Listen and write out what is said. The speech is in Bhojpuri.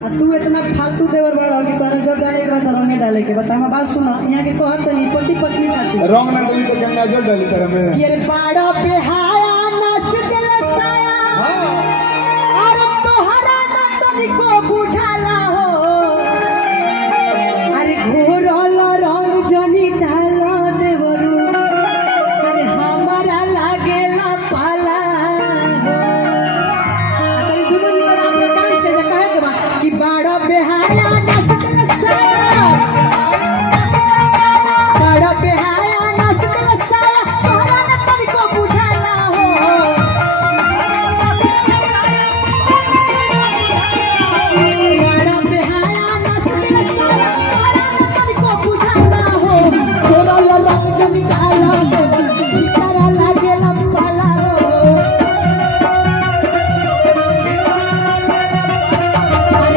तू इतना फालतू देवर बड़ा कि तोरा जब डाले के बाद रंगे डाले के बता हम बात सुना यहाँ के कहत नहीं पति पत्नी बात रंग ना डाली तो गंगा जल डाली तेरे में ये बाड़ा पे हाया नस दिल साया और तोहरा ना तनिको बुझाला हो अरे घोरल रंग जनी डाला देवरू अरे हमारा लागेला पाला हो अरे दुमन पर आप पास के कहे के बा कि बाड़ा पे